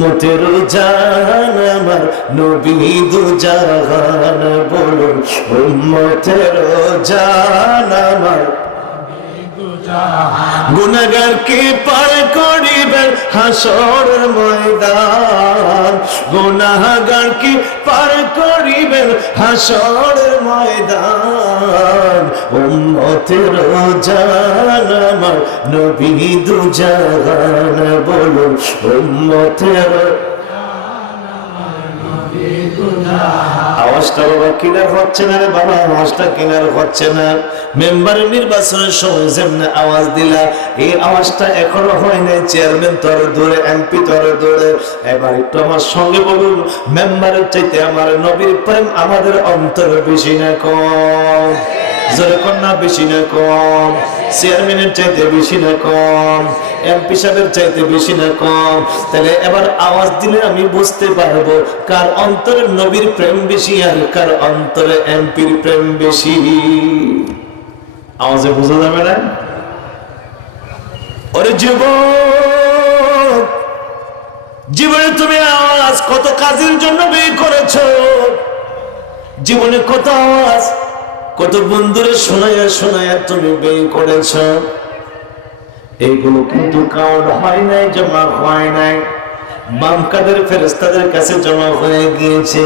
উম্মতের জান আমার নবী দু জাহান বলুন উম্মতের জান আমার গুনাগার কে পার করিবেন হাসর ময়দান। গুনাগার কি পার করিবেন হাসর ময়দান। উম্মতের জান আমার নবী দু জাহান বলুন, উম্মতের আওয়াজটা বাবা হচ্ছে না রে বাবা, আওয়াজটা হচ্ছে না। মেম্বার নির্বাচনের সময় যেমন আওয়াজ দিলা, এই আওয়াজটা এখনও হয় নাই, চেয়ারম্যান তরে দৌড়ে এমপি তরে দৌড়ে এবার একটু আমার সঙ্গে বলুন, মেম্বারের চাইতে আমার নবীর প্রেম আমাদের অন্তর বেশি না কম। কন্যা বেশি না কম। চেয়ারম্যানের চাইতে বেশি না কম। এমপি সাহেবের চাইতে বেশি না কম। তাহলে এবার আওয়াজ দিলে আমি বুঝতে পারব কার অন্তরে নবীর প্রেম বেশি আর কার অন্তরে এমপির প্রেম বেশি। আওয়াজে বোঝা যাবে না? ওরে যুব জীবনে তুমি আওয়াজ কত কাজের জন্য বের করেছ? জীবনে কত আওয়াজ কত বন্ধুরে শোনাইয়া শোনাইয়া তুমি বের করেছ? এইগুলো কিন্তু কাউর হয় নাই, জমা হয় নাই। বাম কাদের ফেরেস্তাদের কাছে জমা হয়ে গিয়েছে।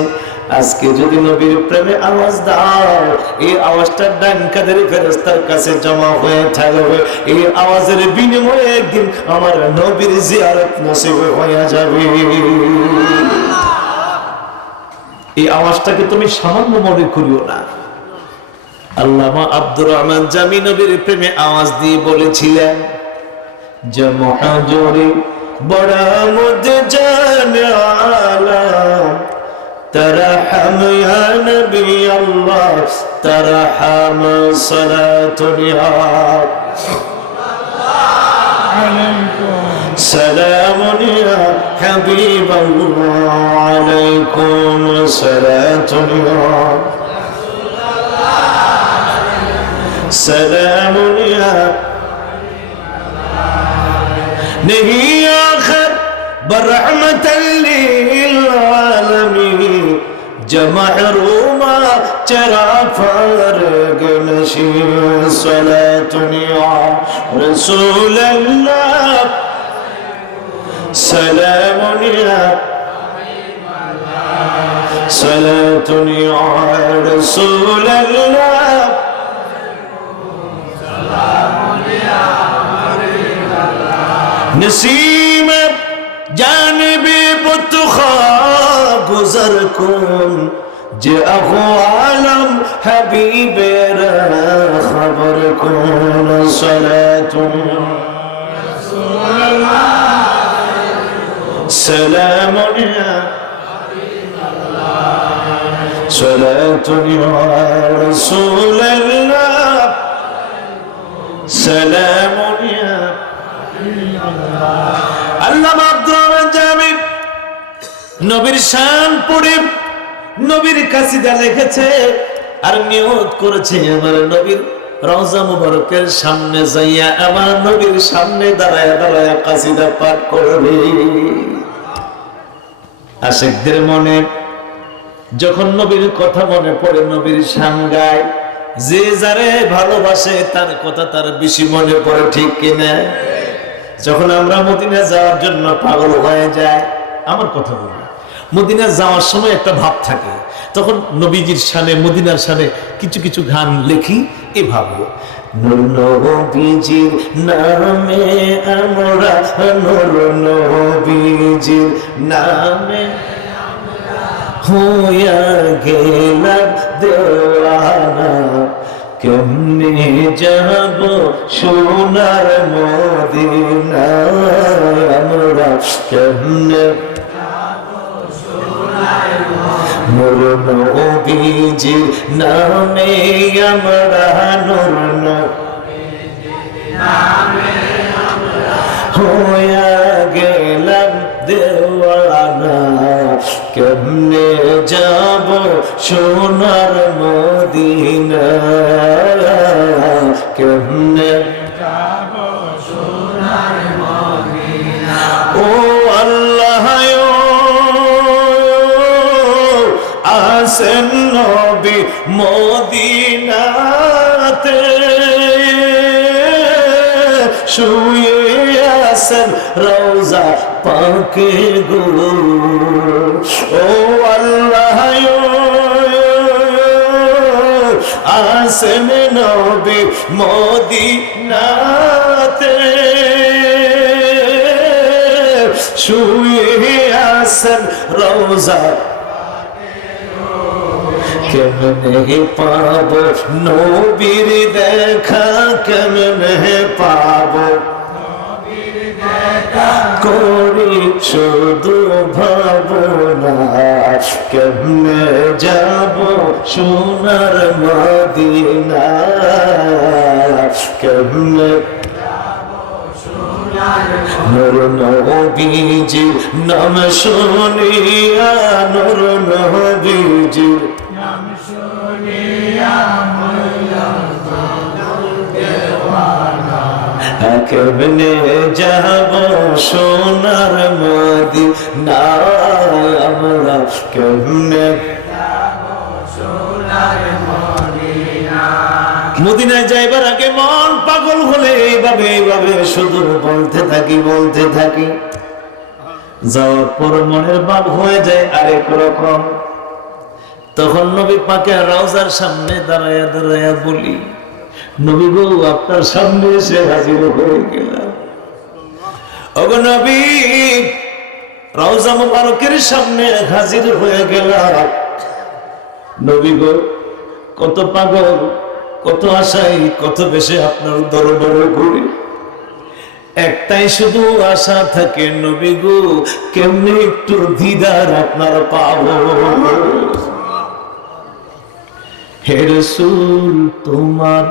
আজকে যদি নবীর প্রেমে আওয়াজ দাও, এই আওয়াজটা ডান কাদের ফেরেস্তার কাছে জমা হয়ে থাকবে। এই আওয়াজের বিনিময়ে একদিন আমার নবীর জিয়ারত নসিব হয়ে যাবে। এই আওয়াজটাকে তুমি সামান্য মনে করিও না। আল্লামা আব্দুর রহমান জামি নবীর প্রেমে আওয়াজ দিয়ে বলেছিলেন যে মহাজরে বড় মধ্যে জান আলাম ترحم يا نبي الله ترحم صلاة اليوم سلام يا حبيب الله عليكم صلاة اليوم سلام يا نبي آخر برحمة للعالمين. جمع روما ترى فارق نشير صلاة يا رسول الله. سلام يا صلاة يا رسول الله. نسیم جانب بتخا گزر کن جا عالم حبیب را خبر کن صلاتم رسول اللہ سلام یا صلاة يا رسول الله سلام يا আল্লাহ আব্দুর রহমান জামি নবীর শান পড়ে নবীর কাসিদা লিখেছে আর নিয়ত করেছে আমার নবীর রওজা মুবারকের সামনে যাইয়া আমার নবীর সামনে দাঁড়ায় দাঁড়ায় কাসিদা পাঠ করবে আশেকদের মনে যখন নবীর কথা মনে পড়ে নবীর শান গায় যে যারে ভালোবাসে, তার কথা তার বেশি মনে পড়ে, ঠিক কিনা? যখন আমরা মদিনা যাওয়ার জন্য পাগল হয়ে যায় আমার কথা বলি মদিনা যাওয়ার সময় একটা ভাব থাকে। তখন নবীজির সানে মদিনার সানে কিছু কিছু গান লেখি, এভাবে। নবীজির নামে আমরা নবীজির নামে হইয়া গেলাম দেওয়ানা। কেমনে যাব সোনার মদিনা আমরা কেমনে মোর নবীজির নামে আমরা নূর হইয়া গেলাম কেমনে যাব সোনার মদিনা? কেমনে যাব সোনার মদিনা? ও আল্লাহ আসেন নবী মদিনাতে। শুয়ে আসেন রওজা পাকে গো ও আল্লাহ আসেন নবী মদিনাতে। শুয়ে আসেন রওজা। কেমনে পাব নবীর দেখা, কেমনে পাব কেমনে যাব সোনার মদিনা? কেমনে নূর নবীজি নাম শুনিয়া, নূর নবীজি কেমনে যাব সোনার মদি না আমরা কেমনে মদিনায় যাইবার আগে মন পাগল হলে এইভাবে এইভাবে শুধু বলতে থাকি বলতে থাকি। যাওয়ার পর মনের ভাব হয়ে যায় আরেক রকম। তখন নবী পাকে রাউজার সামনে দাঁড়ায়া দাঁড়ায়া বলি, নবী গো, আপনার সামনে এসে হাজির হয়ে গেলাম। নবী, রাউজা মুবারকের সামনে হাজির হয়ে গেলাম। নবী গো, কত পাগল। কত আশাই, কত বেশি আপনার দরবারে ঘুরি। একটাই শুধু আশা থাকে নবী গো, কেমনি একটু দিদার আপনার পাবো? হে রসুল, তোমার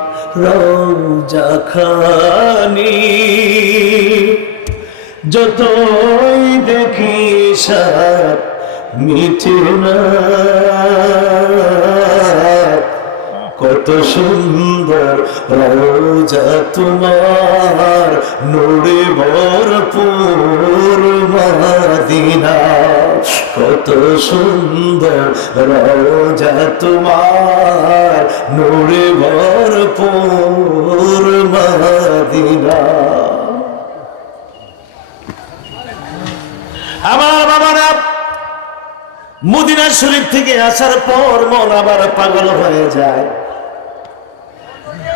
রওজা খানি। যতই দেখি সার মিঠে না। কত সুন্দর রোজা তোমার নুড়ে ভরপুর মাদিনা। কত সুন্দর রোজা তোমার নুড়ে ভরপুর মাদিনা। আমার বাবারা, মদিনা শরীফ থেকে আসার পর মন আবার পাগল হয়ে যায়।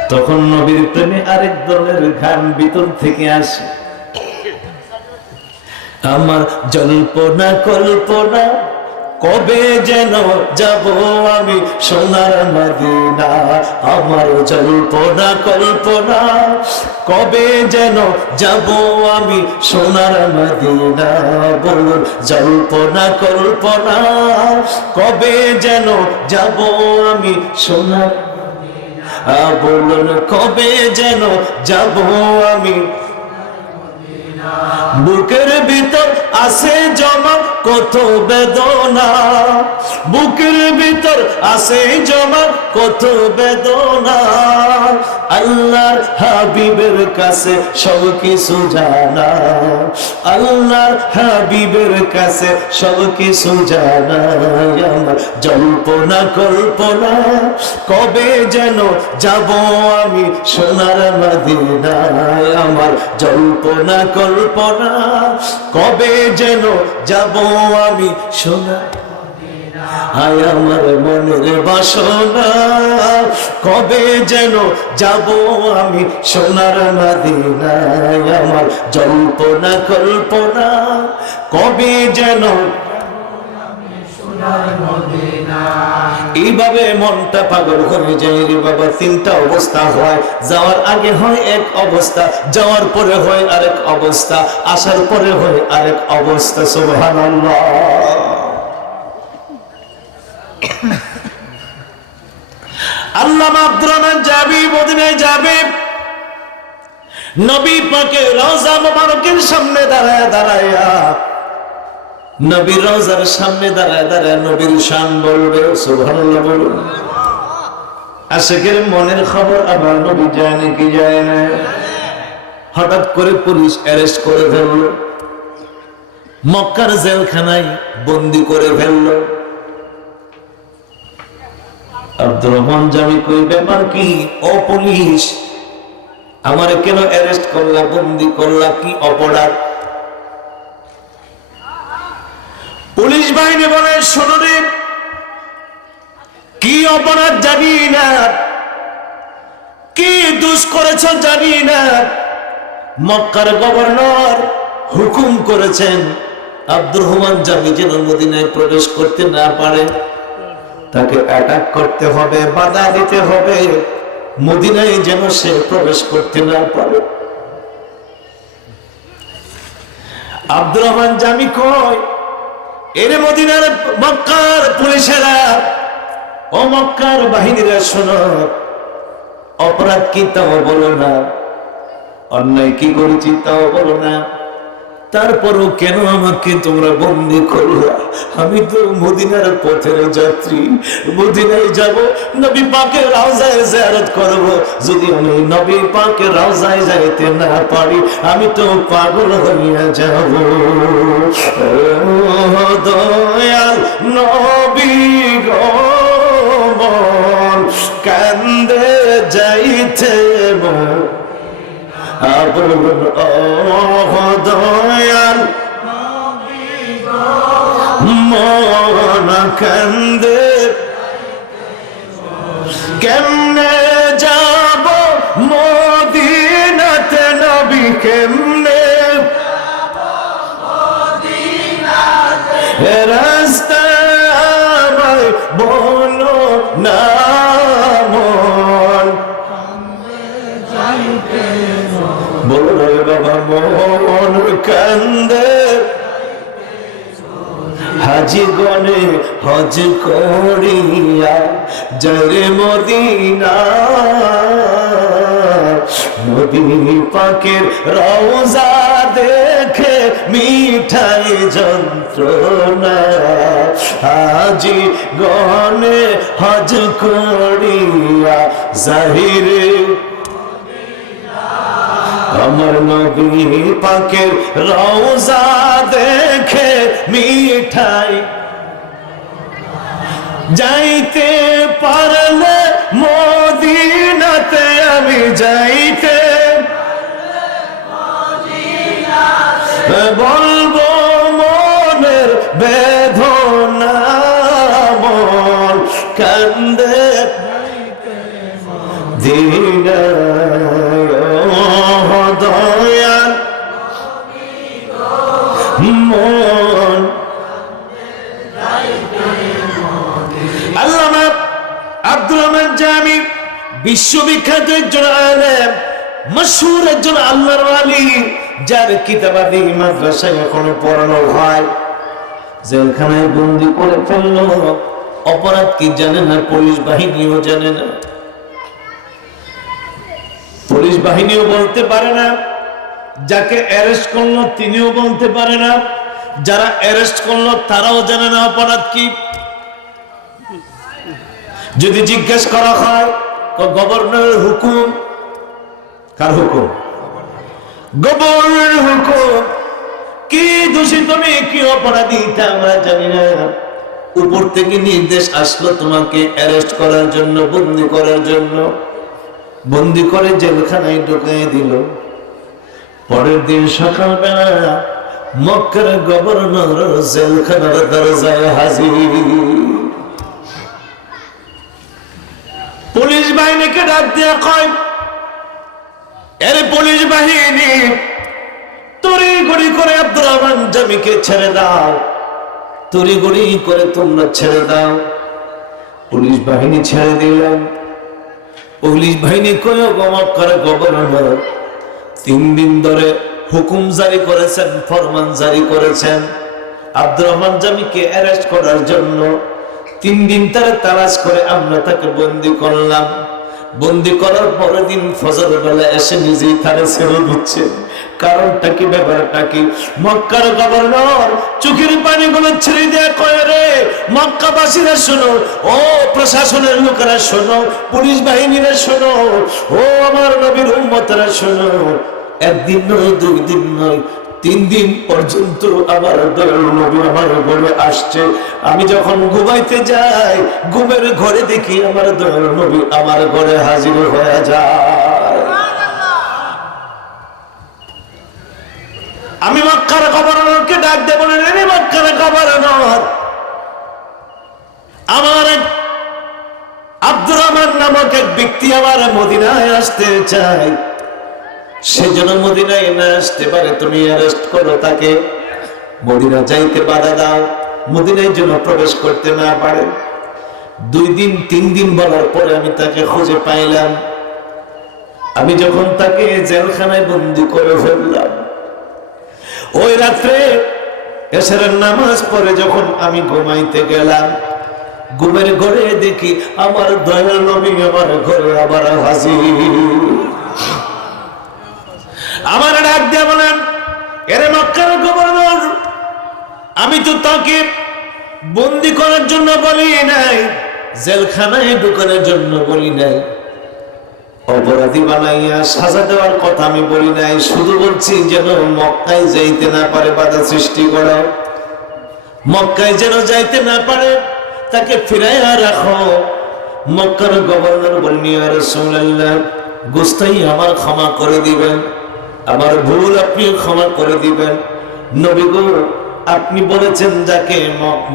তখন নবীর প্রেমে আরেক ধরনের ঘাম ভিতর থেকে আসে। আমার জল্পনা, কল্পনা, কবে যেন যাব আমি সোনার মদিনা। আমার জল্পনা, কল্পনা, কবে যেন যাব আমি সোনার মদিনা। বলুন জল্পনা, কল্পনা, কবে যেন যাব আমি সোনার বলুন কবে যেন যাব আমি? বুকের ভিতর আছে জমা কত বেদনা। বুকের ভিতর আছে জমা, কত বেদনা। আল্লাহর হাবিবের কাছে সব কিছু জানা। আল্লাহর হাবিবের কাছে সব কিছু জানা। আমার জল্পনা, কল্পনা, কবে যেন যাব আমি সোনার মদিনায়। আমার জল্পনা, কল্পনা, কবে যেন যাব আমি সোনা হায় আমার মনের বাসনা, কবে যেন যাব আমি সোনার নাদিনায় আমার জল্পনা কল্পনা, কবে যেন এইভাবে মনটা পাগল হয়ে যায় রে বাবা, তিনটা অবস্থা হয়। যাওয়ার আগে হয় এক অবস্থা, যাওয়ার পরে হয় আরেক অবস্থা, আসার পরে হয় আরেক অবস্থা, সুবহানাল্লাহ। আল্লাহ আব্দুর রহমান যাবি মদিনায় যাবে নবী পাকে রওজা মোবারকের সামনে দাঁড়ায়, দাঁড়ায়া। নবীর রওজার সামনে দাঁড়ায় দাঁড়ায় নবীর শান বলবে, সুবহানাল্লাহ বলুন। আশেকের মনের খবর আবার নবী যায় নাকি যায় না। হঠাৎ করে পুলিশ অ্যারেস্ট করে ফেলল। মক্কার জেলখানায় বন্দি করে ফেলল। আব্দুর রহমান, জামি কই, ব্যাপার কি? ও পুলিশ, আমার কেন অ্যারেস্ট করলা, বন্দি করলা? কি অপরাধ? পুলিশ বাহিনী বলে, শোনো কি অপরাধ জানি না। কি দুষ করেছ জানি না। মক্কার গভর্নর হুকুম করেছেন, আব্দুর রহমান জামি যেন মদিনায় প্রবেশ করতে না পারে। তাকে অ্যাটাক করতে হবে, বাধা দিতে হবে, মদিনায় যেন সে প্রবেশ করতে না পারে। আব্দুর রহমান জামি কয় এর মদিনার মক্কার পুলিশেরা, ও মক্কার বাহিনীরা, শোনো, অপরাধ কি তাও বলো না, অন্যায় কি করেছি তাও বলো না, তারপরও কেন আমাকে তোমরা বন্দি করলা? আমি তো মদিনার পথের যাত্রী, মদিনায় যাব, নবী পাকে রাউজায় জিয়ারত করব। যদি আমি নবী পাকে রাউজায় যাইতে না পারি, আমি তো পাগল হইয়া যাব। আবুল দয়াল মন কান্দে কেমনে মন কান্দে। হাজি গনে হজ করিয়া জরে মদিনা। নবী পাকের রওজা দেখে মিঠাই যন্ত্রণা। হাজি গনে হজ করিয়া, জাহিরে আমার নবী পাকের রওজা দেখে মিঠাই। যাইতে পারলে মদিনাতে আমি যাইতে। বলব রহমান জামি, বিশ্ববিখ্যাত একজন আলেম, মশহুর একজন আল্লাহর ওয়ালি, যার কিতাবাদি মাদ্রাসায় এখনও পড়ানো হয়। বন্দি করে ফেলল, অপরাধ কি জানে না, পুলিশ বাহিনীও জানে না। পুলিশ বাহিনীও বলতে পারে না, যাকে অ্যারেস্ট করল তিনিও বলতে পারে না, যারা অ্যারেস্ট করল তারাও জানে না অপরাধ কি। যদি জিজ্ঞেস করা হয় তো গভর্নরের হুকুম? কার হুকুম? গভর্নরের হুকুম। কি দোষী তুমি? কি অপরাধী? আমরা জানি না। উপর থেকে নির্দেশ আসলো তোমাকে অ্যারেস্ট করার জন্য, বন্দি করার জন্য। বন্দি করে জেলখানায় ঢুকিয়ে দিল। পরের দিন সকালবেলা মক্কার গভর্নর জেলখানার দরজায় হাজির। পুলিশ বাহিনীকে ডাক দেওয়া কয়, এর পুলিশ বাহিনী তরি গড়ি করে আব্দুর রহমান জামিকে ছেড়ে দাও। তরি গড়ি করে তোমরা ছেড়ে দাও। পুলিশ বাহিনী ছেড়ে দিলাম পুলিশ বাহিনী কয়েও গমক করে গভর্নর তিন দিন ধরে হুকুম জারি করেছেন, ফরমান জারি করেছেন। আব্দুর রহমান জামিকে অ্যারেস্ট করার জন্য তিন দিন তারা তালাশ করে আমরা তাকে বন্দি করলাম। বন্দি করার পরের দিন ফজর বেলা এসে নিজেই তারে ছেড়ে দিচ্ছে কারণটা কি, ব্যাপারটা কি? মক্কার গভর্নর চোখের পানিগুলো ছেড়ে দেয়া কয় রে, মক্কাবাসীরা শোনো, ও প্রশাসনের লোকেরা শোনো, পুলিশ বাহিনীরা শোনো, ও আমার নবীর উম্মতরা শোনো। একদিন নয়, দুই দিন নয় তিন দিন পর্যন্ত আমার নবী আমার ঘরে আসছে। আমি যখন ঘুমাইতে যাই, ঘুমের ঘরে দেখি আমার দয়াল নবী আমার ঘরে হাজির হয়ে যায়। আমি মক্কার গভর্নরকে ডাক দেব না মক্কার গভর্নর আমার এক আব্দুর রহমান নামক এক ব্যক্তি আমার মদিনায় আসতে চায়। সে যেন মদিনায় না আসতে পারে, তুমি অ্যারেস্ট করো তাকে। মদিনা যাইতে বাধা দাও। মদিনায় যেন প্রবেশ করতে না পারে। দুই দিন, তিন দিন বলার পরে আমি তাকে খুঁজে পাইলাম। আমি যখন তাকে জেলখানায় বন্দি করে ফেললাম, ওই রাত্রে এসের নামাজ পড়ে যখন আমি ঘুমাইতে গেলাম, ঘুমের ঘরে দেখি আমার দয়াল নবী আমার ঘরে আবার হাজির। আমার ডাক দিয়ে বলেন, এরে মক্কার গভর্নর, আমি তো তাকে বন্দি করার জন্য বলি নাই, জেলখানায় ঢুকানোর জন্য বলি নাই। অপরাধী বানাইয়া সাজা দেওয়ার কথা আমি বলি নাই, শুধু বলছি যেন মক্কায় যাইতে না পারে বাধা সৃষ্টি করো। মক্কায় যেন যাইতে না পারে, তাকে ফিরাইয়া রাখো। মক্কার গভর্নর বলনি আর রাসূলুল্লাহ গোস্তাই আমার ক্ষমা করে দিবেন। আমার ভুল আপনি ক্ষমা করে দিবেন। নবী গো, আপনি বলেছেন যাকে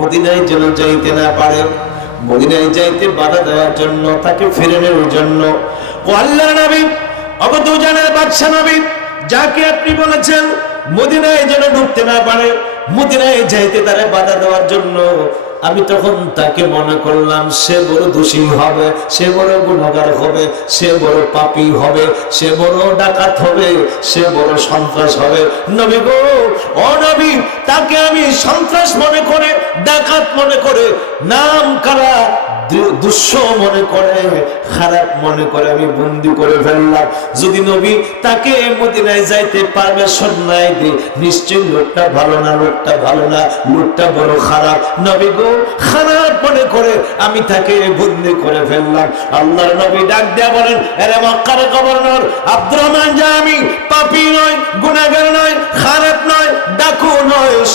মদিনায় যেন যাইতে না পারে। মদিনায় যাইতে বাধা দেওয়ার জন্য, তাকে ফিরানোর জন্য। ও আল্লাহ নবী অবধু জানের বাদশা নবী, যাকে আপনি বলেছেন, মদিনায় যেন ঢুকতে না পারে, মদিনায় যাইতে তারে বাধা দেওয়ার জন্য। আমি তখন তাকে মনে করলাম, সে বড় দোষী হবে, সে বড় গুণগার হবে, সে বড় পাপি হবে, সে বড় ডাকাত হবে, সে বড় সন্ত্রাস হবে। নবী গো, ও নবী, তাকে আমি সন্ত্রাস মনে করে, ডাকাত মনে করে, নাম কারা? মনে করে, খারাপ মনে করে, আমি বন্দি করে ফেললাম। যদি নবী তাকে মদিনায় যাইতে দি, নিশ্চয়ই লোকটা ভালো না, লোকটা ভালো না, লোকটা বড় খারাপ। নবী গো, খারাপ মনে করে আমি তাকে বন্দি করে ফেললাম। আল্লাহর নবী ডাক দেয়া বলেন, এরে মক্কার গভর্নর আব্দুর রহমান জামি পাপী নয় খারাপ নয়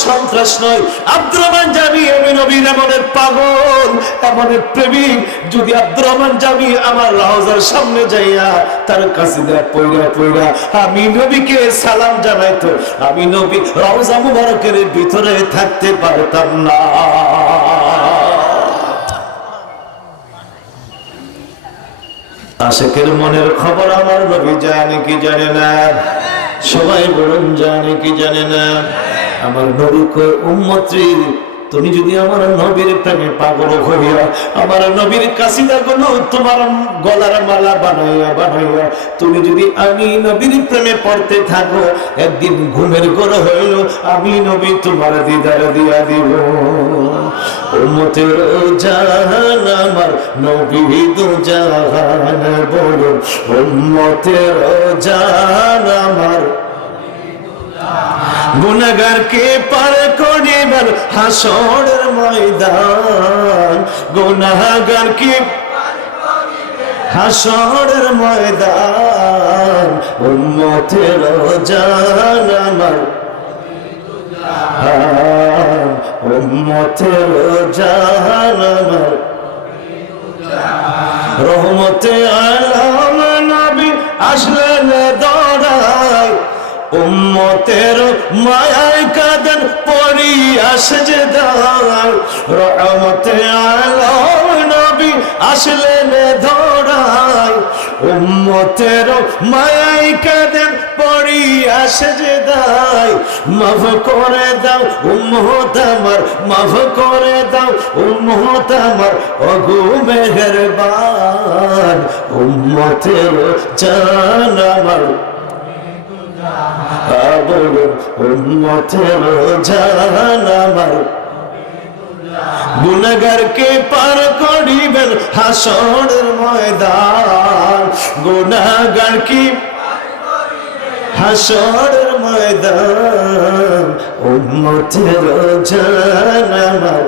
সন্ত্রাস নয়। আব্দুর রহমান জামি আমি নবীর এমনের পাগল, এমনের প্রেমিক। যদি আব্দুর রহমান জামি আমার রাউজার সামনে যাইয়া তার কাছে দেয়া পইরা পইরা আমি নবীকে সালাম জানাইতো, আমি নবী রওজা মুবারকের ভিতরে থাকতে পারতাম না। আশেকের মনের খবর আমার নবী জানে কি জানে না? সবাই বলুন, জানে কি জানে না? আমার নবী কয় তুমি যদি আমার নবীর প্রেমে পাগল হইয়া, আমার নবীর কাশিদা গুলো তোমার গলার মালা বানাইয়া বানাইয়া, তুমি যদি আমি নবীর প্রেমে পড়তে থাকো, একদিন ঘুমের ঘর হইল, আমি নবী তোমার দিদার দিয়া দিব। উম্মতের জাহান আমার নবী দু জাহান বলুন উম্মতের জাহান আমার গুনাগারকে পার করিবার হাসরের ময়দান। গুনাগারকে হাসরের ময়দান। উম্মতের জান আমার উম্মতের জান আমার রহমতে আলম নবী আসলেন উম্মতের মায়ায় কাদন পরি আসে যে দাঁড়ায় রহমতে আলম নবী আসলেন দৌড়ায় উম্মতের মায়ায় কাদন পরি আসে যে দায় মাফ করে দাও উম্মত আমার, মাফ করে দাও উম্মত আমার, অগু মেহেরবান। উম্মতের জান আমার। বলুন উম্মতের জান আমার গুনাগারকে পার করিবেন হাসনের ময়দান। গুনাগারকে হাসরের ময়দান। উম্মতের জান আমার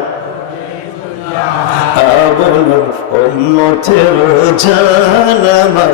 আমার